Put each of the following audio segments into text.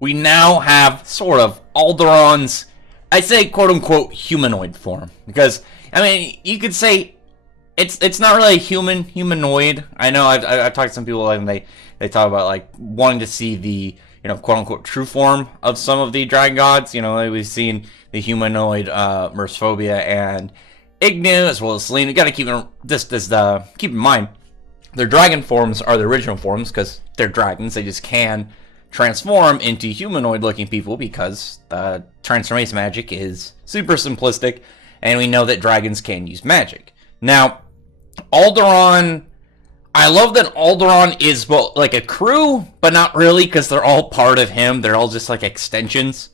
we now have sort of Alderon's, I say quote-unquote humanoid form. Because, I mean, you could say it's not really a humanoid. I know I've talked to some people and they talk about like wanting to see the quote-unquote true form of some of the dragon gods. We've seen the humanoid Mercephobia and Ignu, as well as Selene. You gotta keep in mind, their dragon forms are the original forms, because they're dragons. They just can transform into humanoid-looking people, because the transformation magic is super simplistic, and we know that dragons can use magic. Now, Aldoron, I love that Aldoron is both like a crew, but not really, because they're all part of him. They're all just like extensions.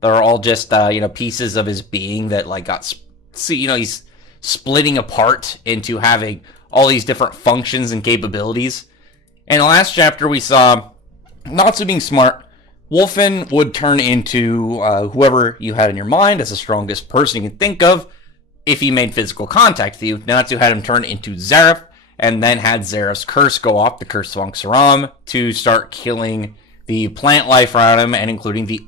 They're all just pieces of his being that like got he's splitting apart into having all these different functions and capabilities. In the last chapter, we saw, Natsu being smart, Wolfen would turn into whoever you had in your mind as the strongest person you can think of if he made physical contact with you. Natsu had him turn into Zareth, and then had Zareth's curse go off, the curse of Ankh-Saram, to start killing the plant life around him, and including the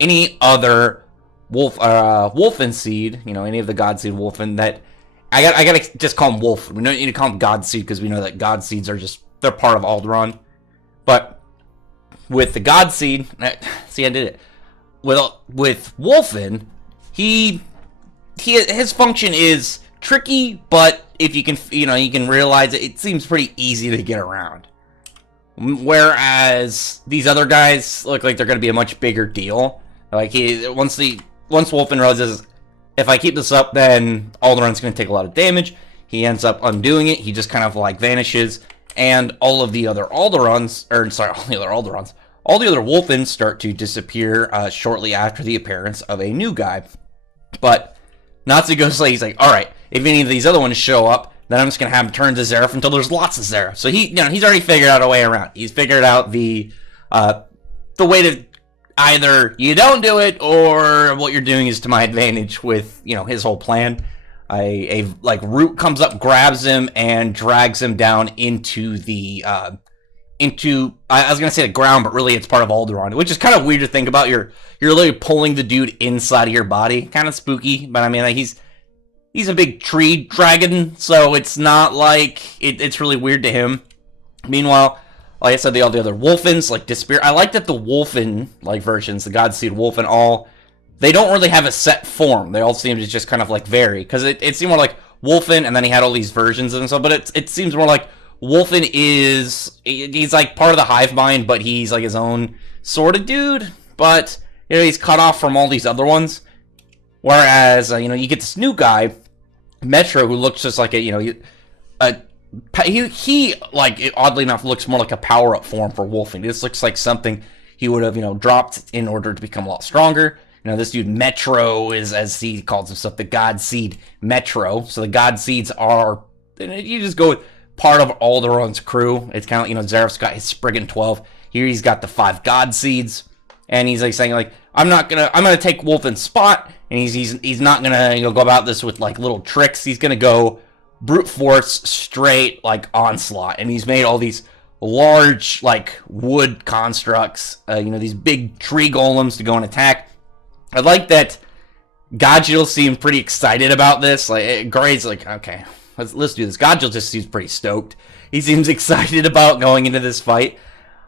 any other Wolfen seed, any of the God Seed Wolfen that I gotta just call them Wolf. We don't need to call them God Seed, because we know that God Seeds are they're part of Alderaan. But with the God Seed, see, I did it. With Wolfen, his function is tricky, but if you can, you can realize it seems pretty easy to get around. Whereas these other guys look like they're going to be a much bigger deal. Like once Wolfen realizes, if I keep this up, then Alderon's going to take a lot of damage. He ends up undoing it. He just kind of like vanishes, and all the other Wolfens start to disappear shortly after the appearance of a new guy. But Natsu goes like, he's like, all right, if any of these other ones show up, then I'm just going to have him turn to Zareth until there's lots of Zareth. So he's already figured out a way around. He's figured out the way to either you don't do it, or what you're doing is to my advantage with, his whole plan. A root comes up, grabs him, and drags him down into the, I was going to say the ground, but really it's part of Alderaan, which is kind of weird to think about. You're literally pulling the dude inside of your body. Kind of spooky, but I mean, like, he's a big tree dragon, so it's not like it's really weird to him. Meanwhile, like I said, all the other Wolfens disappear. I like that the Wolfen versions, the God Seed Wolfen, they don't really have a set form. They all seem to just kind of vary, because it seemed more like Wolfen, and then he had all these versions of himself. But it seems more like Wolfen he's like part of the hive mind, but he's like his own sort of dude. But he's cut off from all these other ones. Whereas you get this new guy, Metro, who looks just like he oddly enough looks more like a power up form for Wolfen. This looks like something he would have dropped in order to become a lot stronger. This dude Metro is, as he calls himself, the God Seed Metro. So the God Seeds are, you just go with part of Alderon's crew. It's kind of like, Zareth's got his Spriggan 12. Here he's got the 5 God Seeds, and he's saying I'm gonna take Wolfen's spot, and he's not gonna go about this with little tricks. He's gonna go brute force, straight onslaught, and he's made all these large wood constructs, these big tree golems to go and attack. I like that Godjill seemed pretty excited about this. Gray's okay, let's do this. Godjill just seems pretty stoked. He seems excited about going into this fight.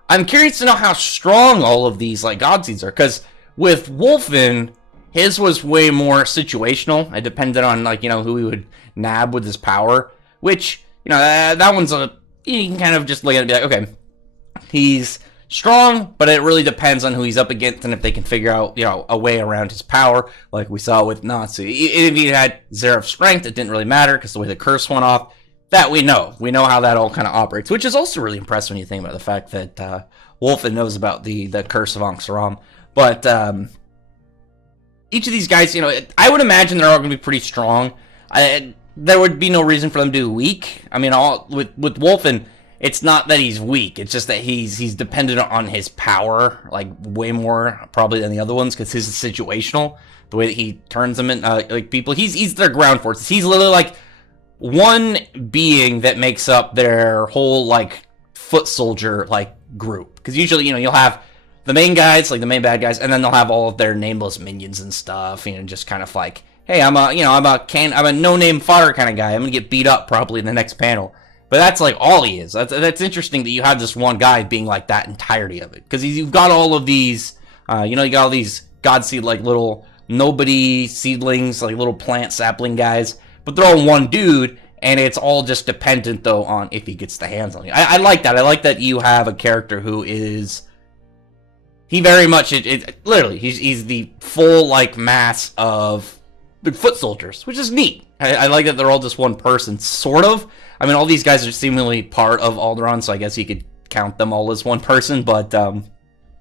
I'm curious to know how strong all of these God Seeds are, because with Wolfen, his was way more situational. It depended on who he would nab with his power, which that one's you can kind of just look at it and be okay, he's strong, but it really depends on who he's up against and if they can figure out a way around his power, like we saw with Natsu. If he had Zareth's strength, it didn't really matter, because the way the curse went off, that we know how that all kind of operates, which is also really impressive when you think about the fact that Wolfen knows about the curse of Ankh-Saram. But each of these guys, I would imagine they're all going to be pretty strong. There would be no reason for them to be weak. I mean, with Wolfen, it's not that he's weak. It's just that he's dependent on his power, way more probably than the other ones, because his is situational. The way that he turns them in, people, he's their ground forces. He's literally one being that makes up their whole foot soldier group. Because usually, you'll have the main guys, like the main bad guys, and then they'll have all of their nameless minions and stuff, just kind of like, hey, I'm a no-name fodder kind of guy. I'm gonna get beat up probably in the next panel. But that's like all he is. That's interesting that you have this one guy being like that entirety of it, because you've got all of these, you got all these God Seed like little nobody seedlings, like little plant sapling guys, but they're all one dude, and it's all just dependent though on if he gets the hands on you. I like that. I like that you have a character who is. He very much, literally, he's the full, like, mass of the foot soldiers, which is neat. I like that they're all just one person, sort of. I mean, all these guys are seemingly part of Aldoron, so I guess you could count them all as one person, but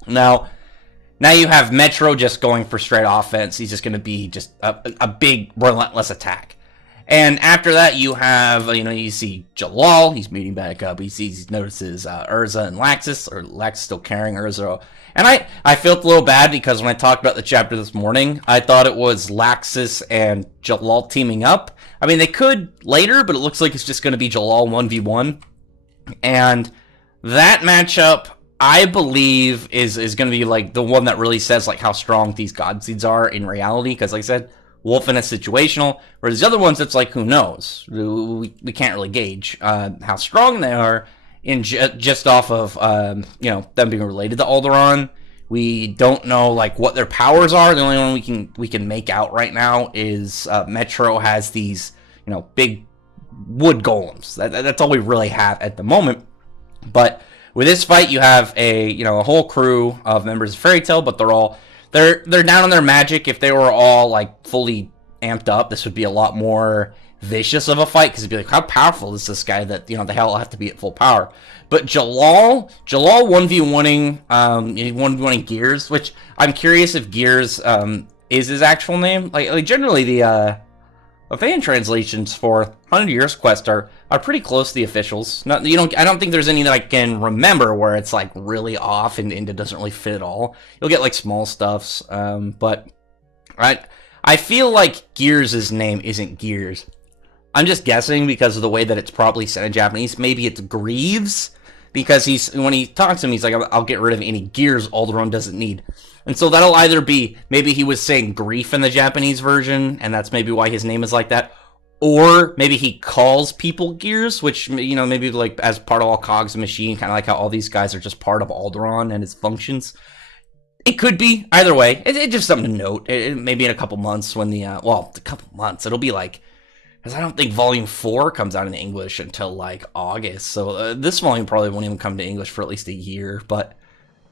now you have Metro just going for straight offense. He's just going to be just a big, relentless attack. And after that, you have, you see Jellal. He's meeting back up. He notices Urza and Laxus, or Laxus still carrying Urza. And I felt a little bad because when I talked about the chapter this morning, I thought it was Laxus and Jellal teaming up. I mean, they could later, but it looks like it's just going to be Jellal 1v1. And that matchup, I believe, is going to be like the one that really says like how strong these God Seeds are in reality. Because like I said, Wolfen is situational, whereas the other ones, it's like, who knows? We can't really gauge how strong they are in just off of them being related to Alderaan. We don't know like what their powers are. The only one we can make out right now is Metro has these big wood golems. That's all we really have at the moment. But with this fight, you have a whole crew of members of Fairy Tail, but they're down on their magic. If they were all like fully amped up, this would be a lot more vicious of a fight, because it'd be like, how powerful is this guy that the hell have to be at full power? But Jellal 1v1ing 1v1ing Gears, which I'm curious if Gears is his actual name. Like generally the fan translations for 100 Years Quest are pretty close to the officials. I don't think there's any that I can remember where it's like really off and it doesn't really fit at all. You'll get like small stuffs, but I feel like Gears' name isn't Gears. I'm just guessing because of the way that it's probably said in Japanese. Maybe it's Greaves, because when he talks to him, he's like, I'll get rid of any gears Alderaan doesn't need. And so that'll either be, maybe he was saying grief in the Japanese version, and that's maybe why his name is like that, or maybe he calls people gears, which, maybe like as part of all cogs of machine, kind of like how all these guys are just part of Alderaan and its functions. It could be either way. It's just something to note. Maybe in a couple months when it'll be like, because I don't think Volume 4 comes out in English until, like, August. So this volume probably won't even come to English for at least a year. But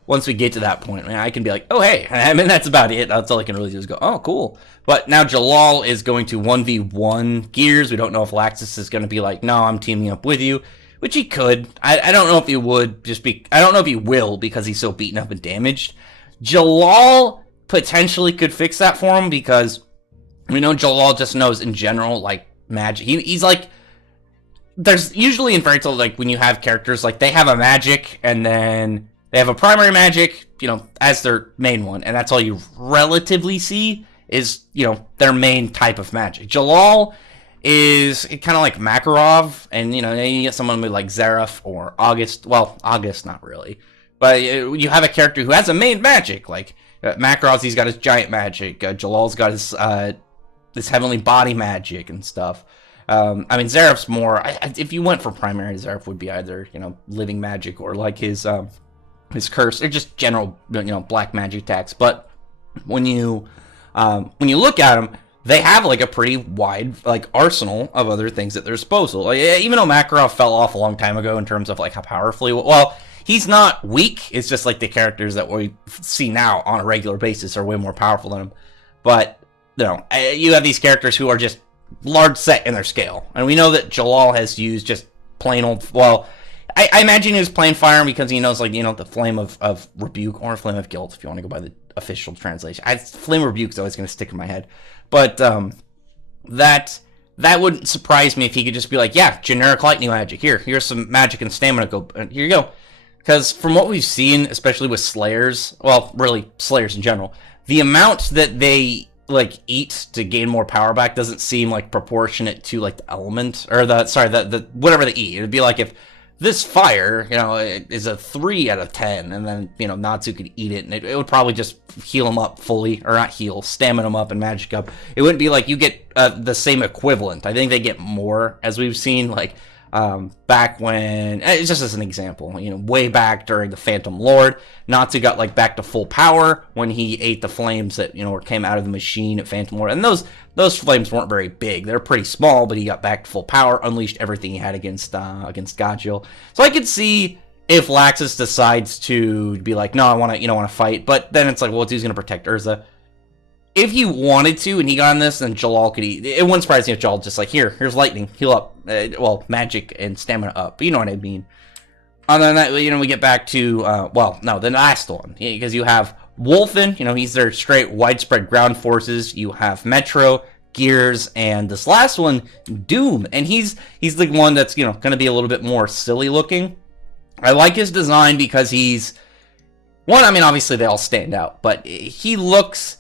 once we get to that point, I can be like, oh, hey. I mean, that's about it. That's all I can really do is go, oh, cool. But now Jellal is going to 1v1 Gears. We don't know if Laxus is going to be like, no, I'm teaming up with you. Which he could. I don't know if he would. I don't know if he will, because he's so beaten up and damaged. Jellal potentially could fix that for him, because we know Jellal just knows in general, like, magic. He's like, there's usually in Fairy Tail, like when you have characters, like they have a magic and then they have a primary magic, as their main one, and that's all you relatively see is, their main type of magic. Jellal is kind of like Makarov, and you get someone like Zareth or August. Well, August not really, but you have a character who has a main magic, like Makarov's. He's got his giant magic. Jellal's got his this heavenly body magic and stuff. I mean, Zareth's more. If you went for primary, Zareth would be either living magic or like his curse, or just general black magic attacks. But when you look at them, they have like a pretty wide like arsenal of other things at their disposal. Like, even though Makarov fell off a long time ago in terms of like how powerful he's not weak. It's just like the characters that we see now on a regular basis are way more powerful than him. But you have these characters who are just large set in their scale. And we know that Jellal has used just plain old, I imagine he was playing fire because he knows, like, the flame of rebuke, or flame of guilt, if you want to go by the official translation. Flame of rebuke is always going to stick in my head. But that wouldn't surprise me if he could just be like, yeah, generic lightning magic. Here's some magic and stamina. Here you go. Because from what we've seen, especially with Slayers, really Slayers in general, the amount that they like eat to gain more power back doesn't seem like proportionate to like the element, or the whatever they eat. It'd be like if this fire, is a 3 out of 10, and then, Natsu could eat it, and it would probably just heal him up fully, or not heal, stamina him up and magic up. It wouldn't be like you get the same equivalent. I think they get more, as we've seen, like, back when, it's just as an example, way back during the Phantom Lord, Natsu got, like, back to full power when he ate the flames that, came out of the machine at Phantom Lord, and those flames weren't very big. They're pretty small, but he got back to full power, unleashed everything he had against Godjill. So I could see if Laxus decides to be like, no, I want to fight, but then it's like, well, who's going to protect Urza? If he wanted to, and he got on this, then Jellal could eat. It wouldn't surprise me if Jellal just like, here's lightning, heal up, magic and stamina up. But you know what I mean. Other than that, we get back to, the last one, because you have Wolfen, he's their straight widespread ground forces. You have Metro, Gears, and this last one, Doom, and he's the one that's going to be a little bit more silly looking. I like his design because he's one. I mean, obviously they all stand out, but he looks,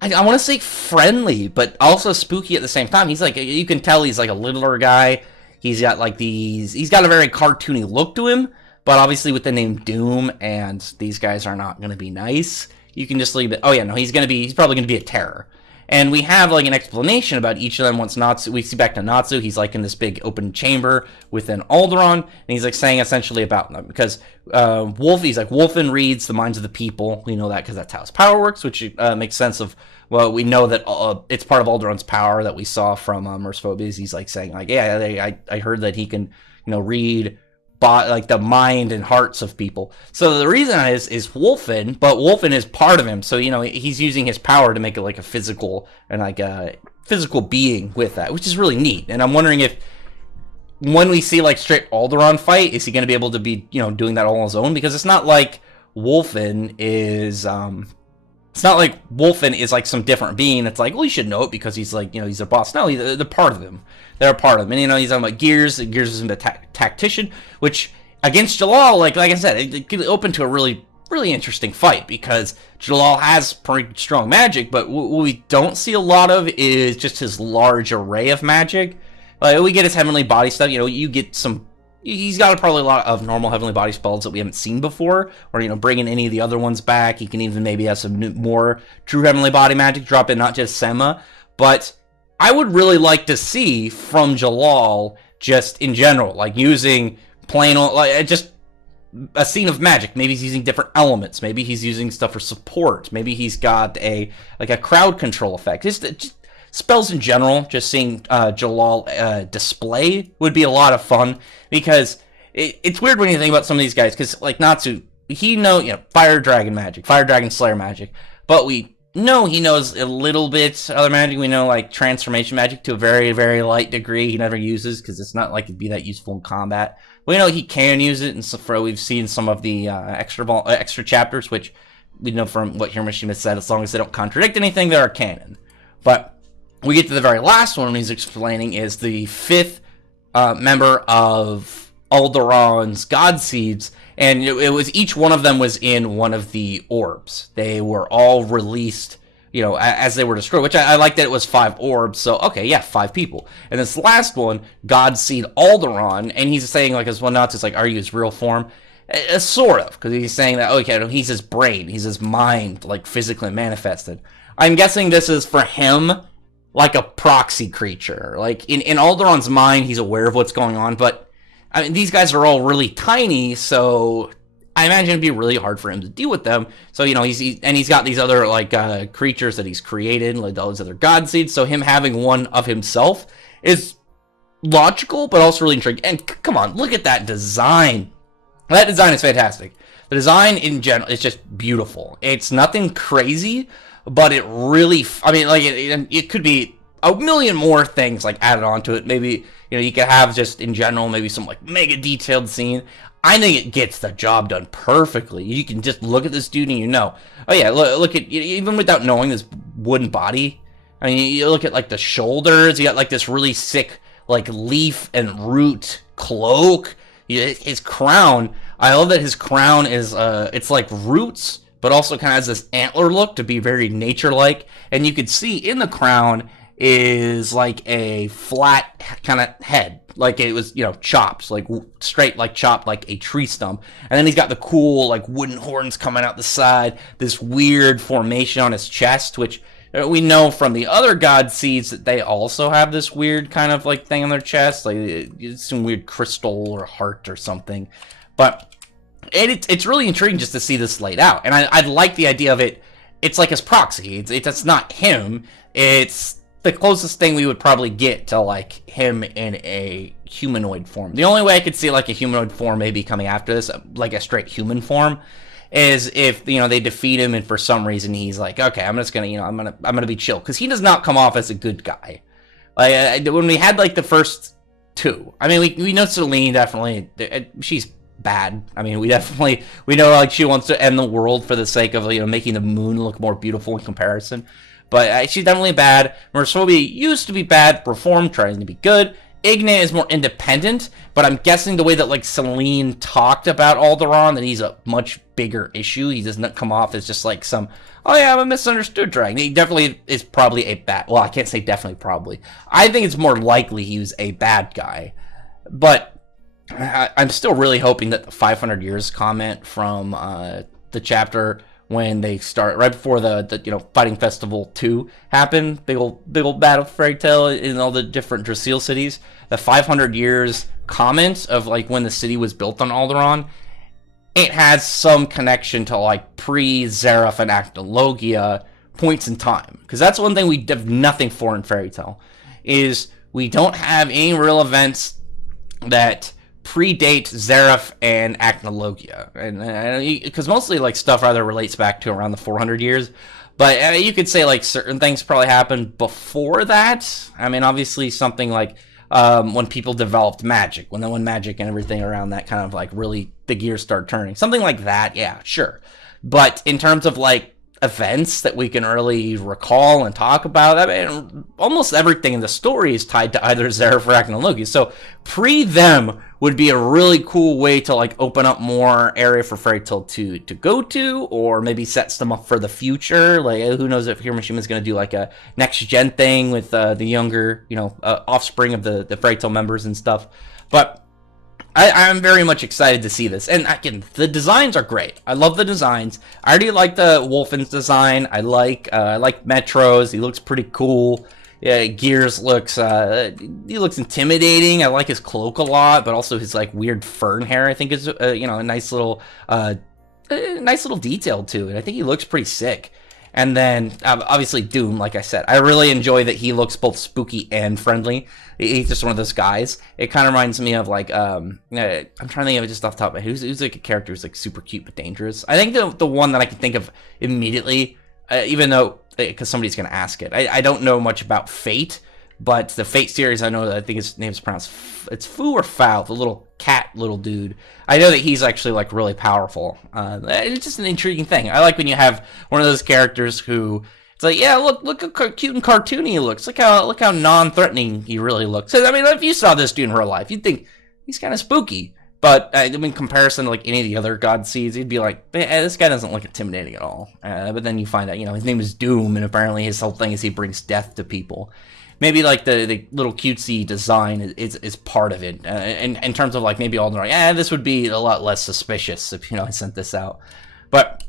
I want to say friendly, but also spooky at the same time. He's like, you can tell he's like a littler guy. He's got like he's got a very cartoony look to him, but obviously with the name Doom, and these guys are not going to be nice, you can just leave it. Oh yeah, no, he's probably going to be a terror. And we have like an explanation about each of them once Natsu, we see back to Natsu, he's like in this big open chamber within Aldoron, and he's like saying essentially about them, because he's like, Wolfen reads the minds of the people. We know that because that's how his power works, which makes sense of, well, we know that it's part of Alderon's power that we saw from Merciphobias. He's like saying like, yeah, I heard that he can, read like the mind and hearts of people. So the reason is Wolfen, but Wolfen is part of him. So, he's using his power to make it like a physical and like a physical being with that, which is really neat. And I'm wondering if when we see like straight Alderaan fight, is he going to be able to be, doing that all on his own? Because it's not like Wolfen is, like some different being. It's like, well, you should know it because he's like, he's a boss. No, they're part of him. They're a part of him. And, he's talking about Gears. Gears is a tactician, which against Jellal, like I said, it could open to a really, really interesting fight because Jellal has pretty strong magic, but what we don't see a lot of is just his large array of magic. Like, we get his heavenly body stuff. You get some. He's got probably a lot of normal heavenly body spells that we haven't seen before, or bringing any of the other ones back. He can even maybe have some more true heavenly body magic drop in, not just Sema. But I would really like to see from Jellal, just in general, like using plain, like just a scene of magic. Maybe he's using different elements. Maybe he's using stuff for support. Maybe he's got a crowd control effect. Just spells in general, just seeing Jellal display would be a lot of fun, because it's weird when you think about some of these guys, because like Natsu, he fire dragon magic, fire dragon slayer magic, but we know he knows a little bit other magic. We know like transformation magic to a very, very light degree. He never uses because it's not like it'd be that useful in combat. We know he can use it, and so we've seen some of the extra chapters, which we know from what Hiroshima said, as long as they don't contradict anything, they're canon. But we get to the very last one, he's explaining, is the 5th member of Alderon's God Seeds, and it was, each one of them was in one of the orbs. They were all released, as they were destroyed, which I like that it was 5 orbs, so, okay, yeah, 5 people. And this last one, God Seed Aldoron, and he's saying, like, as well, not just like, are you his real form? Sort of, because he's saying that, okay, he's his brain, he's his mind, like, physically manifested. I'm guessing this is for him, like a proxy creature. Like, in Alderon's mind, he's aware of what's going on, but, I mean, these guys are all really tiny, so I imagine it'd be really hard for him to deal with them. So, he's got these other, like, creatures that he's created, like those other God Seeds, so him having one of himself is logical, but also really intriguing. And come on, look at that design. That design is fantastic. The design in general is just beautiful. It's nothing crazy, but it really, it could be a million more things like added onto it. Maybe, you could have just in general, maybe some like mega detailed scene. I think it gets the job done perfectly. You can just look at this dude and oh yeah, look at, even without knowing this wooden body. I mean, you look at like the shoulders, you got like this really sick like leaf and root cloak. His crown, I love that his crown is, it's like roots, but also kind of has this antler look to be very nature-like. And you could see in the crown, is like a flat kind of head, like it was, chopped, like straight, like chopped, like a tree stump. And then he's got the cool, like wooden horns coming out the side, this weird formation on his chest, which we know from the other God Seeds that they also have this weird kind of like thing on their chest, like it's some weird crystal or heart or something. But it's really intriguing just to see this laid out, and I like the idea of it. It's like his proxy. It's not him. It's the closest thing we would probably get to like him in a humanoid form. The only way I could see like a humanoid form maybe coming after this, like a straight human form, is if they defeat him and for some reason he's like, okay, I'm just gonna I'm gonna be chill, because he does not come off as a good guy. Like when we had like the first two, I mean we know Celine definitely, she's bad. I mean we know like she wants to end the world for the sake of making the moon look more beautiful in comparison. But she's definitely bad. Mersobi used to be bad, reformed, trying to be good. Ignat is more independent, but I'm guessing the way that like Celine talked about Aldoron, that he's a much bigger issue. He does not come off as just like some, oh yeah, I'm a misunderstood dragon. He definitely is probably a bad, well, I can't say definitely, probably. I think it's more likely he was a bad guy. But I'm still really hoping that the 500 years comment from the chapter when they start, right before the Fighting Festival 2 happened, big old battle fairy tale in all the different Drasil cities, the 500 years comment of like when the city was built on Alderaan, it has some connection to like pre-Zeref and Acnologia points in time. Because that's one thing we have nothing for in fairy tale, is we don't have any real events that predate Zeref and Acnologia, and because mostly like stuff rather relates back to around the 400 years, but you could say like certain things probably happened before that. I mean, obviously something like when people developed magic, when magic and everything around that kind of like really the gears start turning, something like that, yeah, sure. But in terms of like events that we can really recall and talk about, I mean, almost everything in the story is tied to either Zeref or Acnologia. So pre them would be a really cool way to like open up more area for Fairy Tail to go to, or maybe sets them up for the future. Like who knows if Hiroshima is going to do like a next gen thing with the younger offspring of the Fairy Tail members and stuff. But I'm very much excited to see this. And again, the designs are great. I love the designs. I already like the Wolfen's design. I like Metro's. He looks pretty cool. Yeah, Gears looks he looks intimidating. I like his cloak a lot, but also his like weird fern hair, I think is a nice little detail to it. I think he looks pretty sick. And then obviously Doom, like I said, I really enjoy that he looks both spooky and friendly. He's just one of those guys. It kind of reminds me of like I'm trying to think of it just off the top of my head. Who's like a character who's like super cute but dangerous. I think the one that I can think of immediately, even though because somebody's gonna ask it, I don't know much about Fate, but the Fate series I know that I think his name's pronounced it's Fu or Foul, the little cat little dude. I know that he's actually like really powerful. It's just an intriguing thing. I like when you have one of those characters who it's like, yeah, look how cute and cartoony he looks. Look how non-threatening he really looks. So, I mean, if you saw this dude in real life, you'd think he's kind of spooky. But in comparison to like any of the other God Seeds, you'd be like, this guy doesn't look intimidating at all. But then you find out, his name is Doom, and apparently his whole thing is he brings death to people. Maybe like the little cutesy design is part of it. In terms of like maybe Alderaan, this would be a lot less suspicious if I sent this out. But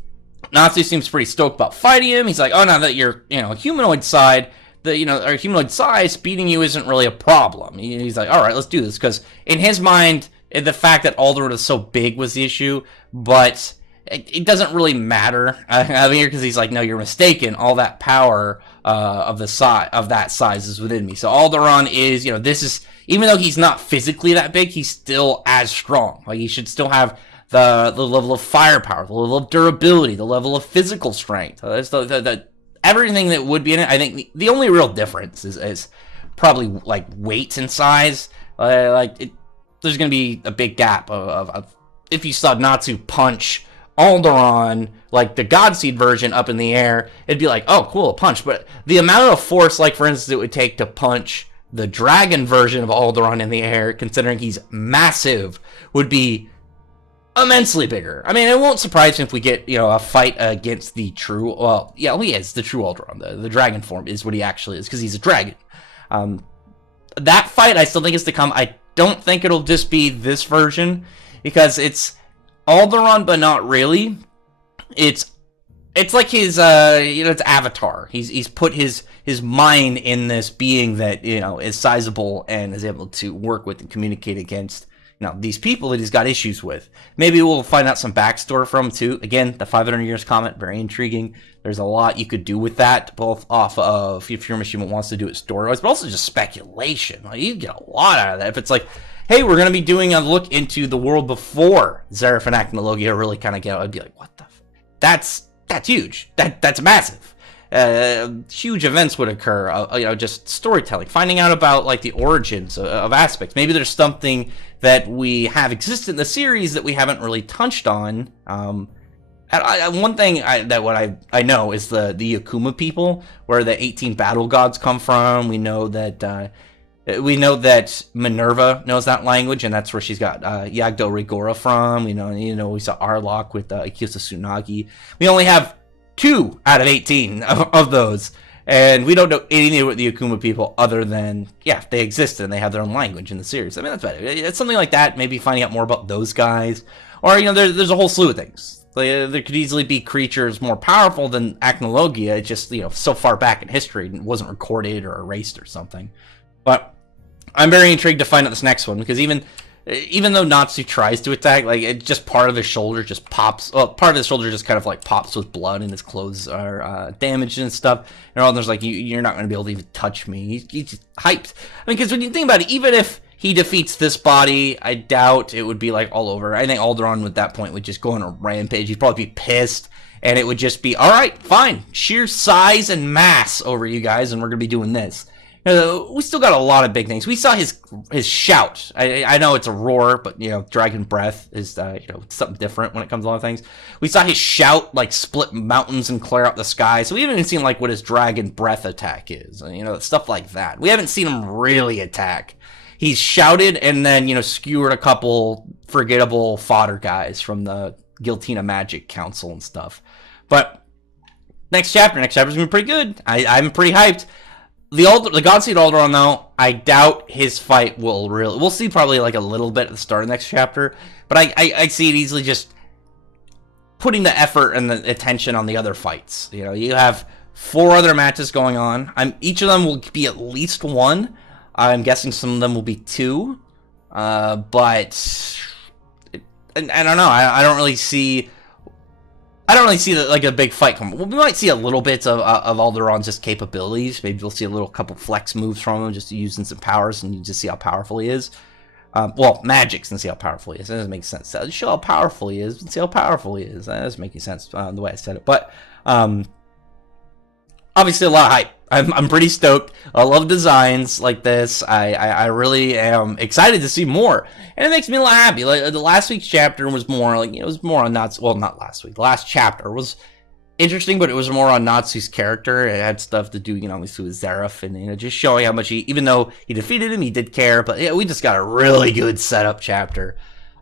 Natsu seems pretty stoked about fighting him. He's like, oh, now that you're humanoid side, or humanoid size, beating you isn't really a problem. He's like, all right, let's do this, because in his mind, the fact that Alderaan is so big was the issue, but it doesn't really matter. I mean, because he's like, no, you're mistaken. All that power of that size is within me. So Alderaan is, this is, even though he's not physically that big, he's still as strong. Like he should still have the level of firepower, the level of durability, the level of physical strength. That's the everything that would be in it. I think the only real difference is probably like weight and size. There's going to be a big gap of if you saw Natsu punch Alderaan, like the God Seed version, up in the air, it'd be like, oh, cool, a punch. But the amount of force, like for instance, it would take to punch the dragon version of Alderaan in the air, considering he's massive, would be immensely bigger. I mean, it won't surprise me if we get, a fight against the true, well, yeah, he is the true Alderaan. The dragon form is what he actually is, because he's a dragon. That fight, I still think is to come. I don't think it'll just be this version, because it's Alderaan, but not really. It's like his, it's Avatar. He's put his mind in this being that, is sizable and is able to work with and communicate against, these people that he's got issues with. Maybe we'll find out some backstory from him too. Again, the 500 years comment, very intriguing. There's a lot you could do with that, both off of if your machine wants to do it story-wise, but also just speculation. Like, you get a lot out of that. If it's like, hey, we're going to be doing a look into the world before Zareth and Acnologia really kind of get out, I'd be like, what the That's huge. That's massive. Huge events would occur, just storytelling, finding out about like the origins of aspects. Maybe there's something that we have existed in the series that we haven't really touched on. One thing that I know is the Yakuma people, where the 18 battle gods come from. We know that Minerva knows that language, and that's where she's got Yagdo Rigora from. We saw Arlok with Ikusa Tsunagi. We only have 2 out of 18 of those, and we don't know anything about the Yakuma people other than, they exist and they have their own language in the series. I mean, that's better. It's something like that, maybe finding out more about those guys. Or, there's a whole slew of things. There could easily be creatures more powerful than Acnologia. It's just, so far back in history, it wasn't recorded or erased or something. But I'm very intrigued to find out this next one, because even though Natsu tries to attack, like, it just part of his shoulder just pops. Well, part of his shoulder just kind of like pops with blood, and his clothes are damaged and stuff. And all there's like, you're not going to be able to even touch me. He's just hyped. I mean, because when you think about it, even if he defeats this body, I doubt it would be like all over. I think Alderaan at that point would just go on a rampage. He'd probably be pissed, and it would just be, all right, fine, sheer size and mass over you guys, and we're going to be doing this. We still got a lot of big things. We saw his shout. I know it's a roar, but dragon breath is something different when it comes to a lot of things. We saw his shout like split mountains and clear out the sky. So we haven't even seen like what his dragon breath attack is. Stuff like that. We haven't seen him really attack. He's shouted and then skewered a couple forgettable fodder guys from the Giltina Magic Council and stuff. But next chapter's gonna be pretty good. I'm pretty hyped. The God Seed Alderaan, though, I doubt his fight will really... We'll see probably like a little bit at the start of the next chapter, but I see it easily just putting the effort and the attention on the other fights. You have 4 other matches going on. Each of them will be at least 1. I'm guessing some of them will be 2, but I don't know. I don't really see like a big fight coming. Well, we might see a little bit of Alderaan's just capabilities. Maybe we'll see a couple flex moves from him, just using some powers, and you just see how powerful he is. Magics, and see how powerful he is. That doesn't make sense. Show how powerful he is, and see how powerful he is. That doesn't make any sense the way I said it. But obviously a lot of hype. I'm pretty stoked. I love designs like this. I really am excited to see more, and it makes me a lot happy. Like the last week's chapter was more like it was more on Natsu. Well, not last week. The last chapter was interesting, but it was more on Natsu's character. It had stuff to do, with Zareth, and just showing how much even though he defeated him, he did care. But we just got a really good setup chapter.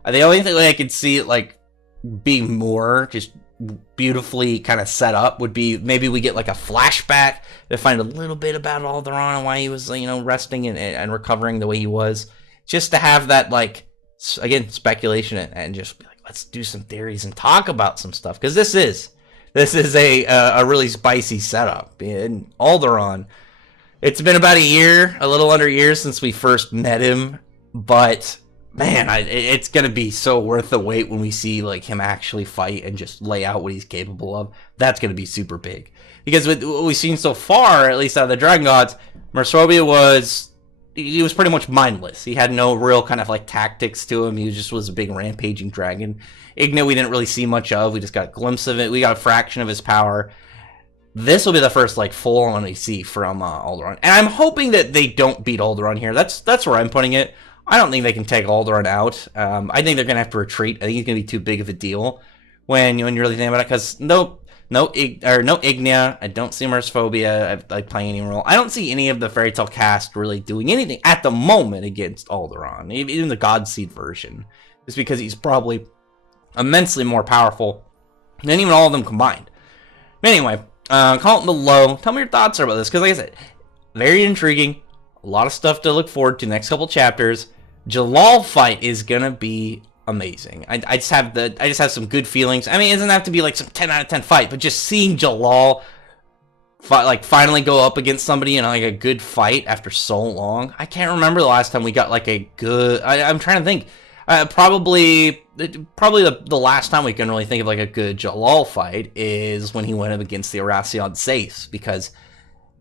The only thing I could see it like being more just beautifully kind of set up would be maybe we get like a flashback to find a little bit about Alderaan and why he was resting and recovering the way he was, just to have that like again speculation and just be like, let's do some theories and talk about some stuff, because this is a really spicy setup in Alderaan. It's been about a little under a year since we first met him, but man, it's gonna be so worth the wait when we see like him actually fight and just lay out what he's capable of. That's gonna be super big, because with what we've seen so far, at least out of the Dragon Gods, Mersphobia was pretty much mindless. He had no real kind of like tactics to him. He just was a big rampaging dragon. Igna we didn't really see much of. We just got a glimpse of it. We got a fraction of his power. This will be the first like full on we see from Alderaan, and I'm hoping that they don't beat Alderaan here. That's where I'm putting it. I don't think they can take Alderaan out. I think they're going to have to retreat. I think he's going to be too big of a deal when you really think about it, because no Ignia. I don't see Mersphobia like playing any role. I don't see any of the Fairy Tail cast really doing anything at the moment against Alderaan, even the God Seed version, just because he's probably immensely more powerful than even all of them combined. But anyway, comment below. Tell me your thoughts about this, because like I said, very intriguing. A lot of stuff to look forward to next couple chapters. Jellal fight is gonna be amazing. I just have some good feelings. I mean, it doesn't have to be like some 10 out of 10 fight, but just seeing Jellal finally go up against somebody in like a good fight after so long. I can't remember the last time we got like a good. I'm trying to think. Probably the last time we can really think of like a good Jellal fight is when he went up against the Arasion Sace, because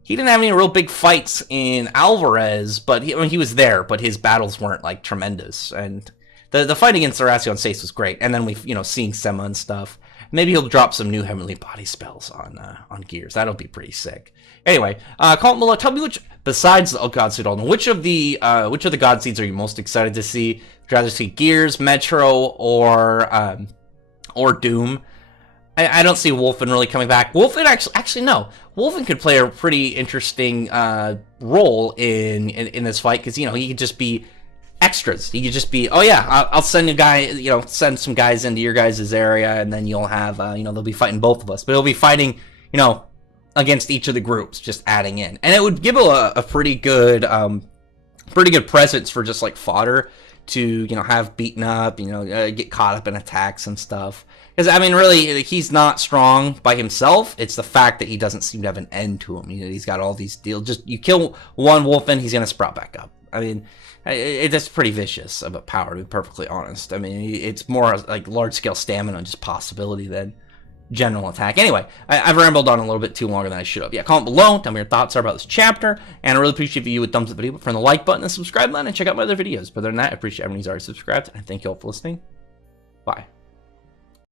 he didn't have any real big fights in Alvarez, but he was there, but his battles weren't like tremendous. And the fight against Arasion Sace was great. And then we've seeing Sema and stuff. Maybe he'll drop some new Heavenly Body spells on Gears. That'll be pretty sick. Anyway, comment below. Tell me which, besides the God Seed Wolfen, which of the God Seeds are you most excited to see? Would you rather see Gears, Metro, or Doom? I don't see Wolfen really coming back. Wolfen actually no. Wolfen could play a pretty interesting role in this fight, because he could just be extras. He could just be, oh yeah, I'll send a guy, send some guys into your guys' area, and then you'll have, they'll be fighting both of us. But he'll be fighting, against each of the groups, just adding in, and it would give a pretty good presence for just like fodder to have beaten up, get caught up in attacks and stuff. Because I mean, really, he's not strong by himself. It's the fact that he doesn't seem to have an end to him. He's got all these deals. Just you kill one Wolfen, he's gonna sprout back up. I mean, that's pretty vicious of a power, to be perfectly honest. I mean, it's more like large-scale stamina and just possibility than general attack. Anyway, I've rambled on a little bit too longer than I should have. Yeah, comment below. Tell me your thoughts are about this chapter. And I really appreciate if you would thumbs up the video, from the like button, and subscribe button, and check out my other videos. But other than that, I appreciate everyone who's already subscribed. And thank you all for listening. Bye.